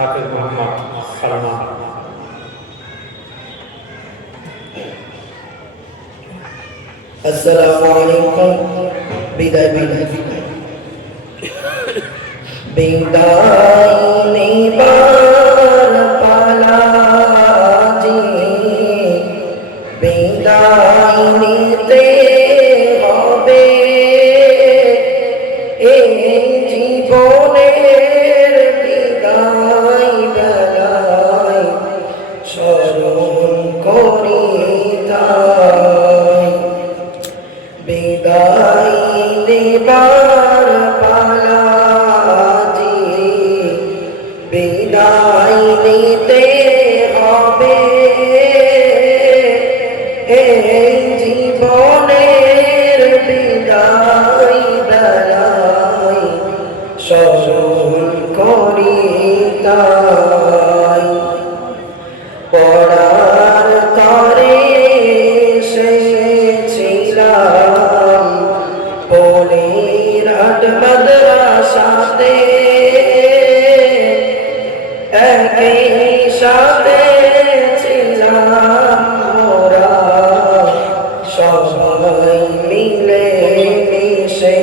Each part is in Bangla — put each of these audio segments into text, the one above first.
হাফেজ মোহাম্মদ সালমান। আসসালামু আলাইকুম। বিদায় বিদায় বিদায় নিবার পালা জি, বিদায় নিতে হবে এই জীবনের বিদায় বেলায় স্মরণ করি তাই। বিদায় নিবার পালা জি, বিদায় নিতে হবে এই জীবনের বিদায় বেলায় স্মরণ করি তাই। পড়ার তরে এসেছিলাম পনিরহাট মাদ্রাসাতে, একই সাথে ছিলাম মোরা সবাই মিলে মিশে।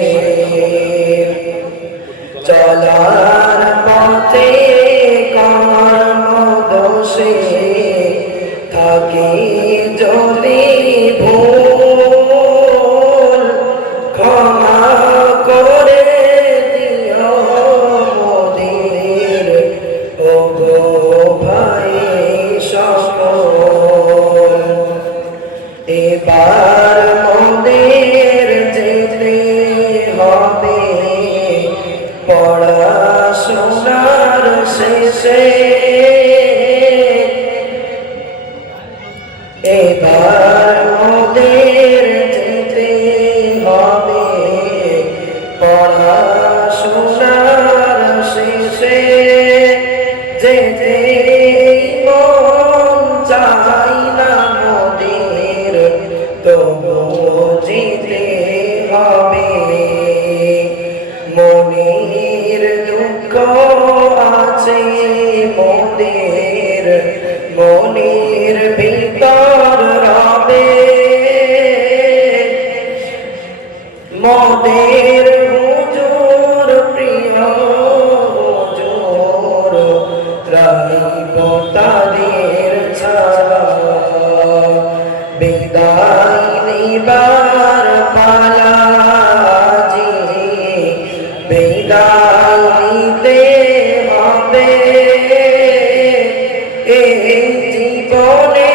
চলার পথে কর্মদোষে থাকি যদি ভুল, ক্ষমা করে দিও মোদের ওগো ভাই সকল। এবার মোদের যেতে হবে পড়াশোনার শেষে, এবার মোদের যেতে হবে পড়াশোনার শেষে। যেতে মন চাই না মোদের, তবু যেতে হবে। মনের দুঃখ আছে মোদের, মনের ভিতর রবে মোদের হুজুর প্রিয় হুজুর, রাইব তাদের ছায়া। বিদায় নিবার পালা জি, বিদায় নিতে হবে এই জীবনে